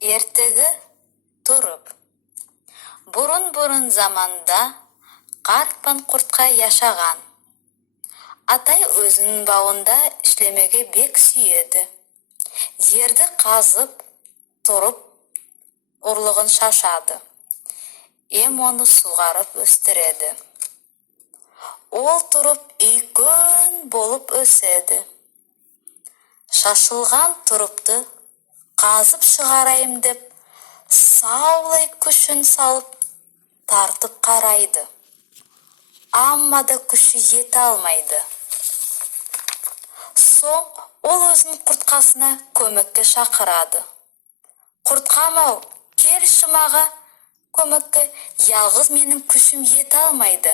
Ертегі тұрып. Бұрын заманда қарт пен құртқа яшаған. Атай өзінің бауында ішлемеге бек сүйеді. Жерді қазып, тұрып, ұрлығын шашады. Оны суғарып өстіреді. Ол тұрып үйкөн болып өседі. Шашылған тұрыпты қазып шығарайым деп, саулай күшін салып, тартып қарайды. Аммада күші ете алмайды. Соң ол өзінің құртқасына көмекке шақырады. Құртқам-ау, келші маға көмекке, ялғыз менің күшім ете алмайды.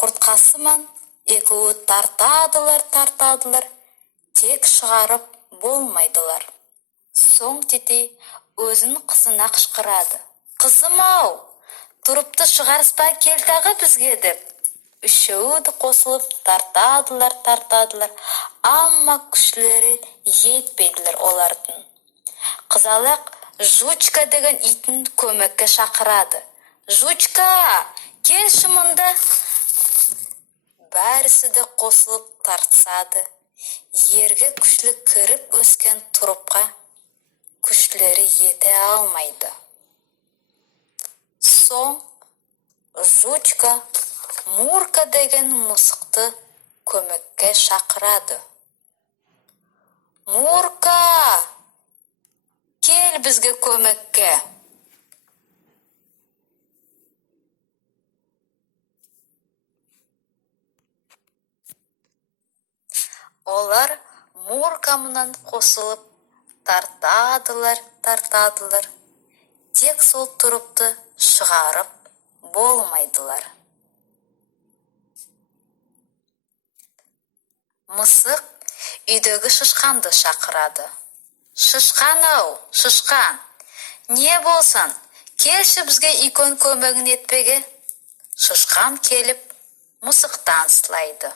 Құртқасымен екеуі тартадылар, тек шығарып болмайдылар. Соң тетей өзінің қызына қышқырады. Қызым-ау, тұрыпты шығарыспа кел тағы бізге деп. Үшеуі қосылып тартадылар, амма күшлері етпейділер олардың. Қызалақ Жучка деген итін көмекке шақырады. Жучка, келші мұнда. Бәрісі қосылып тартсады. Ерге күшлі кіріп өскен тұрыпқа күшлері ете алмайды. Соң Жучка Мурка деген мысықты көмекке шақырады. Мурка, кел бізге көмекке. Олар Мурка мұнан қосылып тартадылар. Тек сол тұрыпты шығарып болмайдылар. Мысық үйдегі шышқанды шақырады. Шышқан-ау, шышқан, не болсын, келші бізге икон көмегін етпеге. Шышқан келіп, мысықтан сылайды.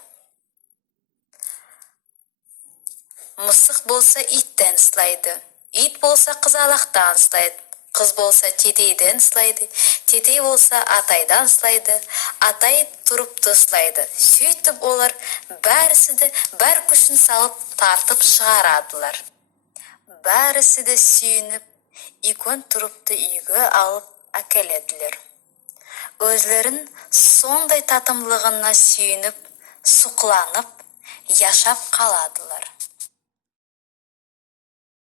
Мысық болса иттен сылайды. Ит болса қызалақтан сылайды. Қыз болса тетейден сылайды. Тетей болса атайдан сылайды. Атай тұрыпты сылайды. Сөйтіп олар бәрісі бар күшін салып тартып шығарадылар. Бәрісі сүйініп, икон тұрыпты үйге алып әкеледілер. Өзлерін сондай татымлығына сүйініп, сұқланып, яшап қаладылар.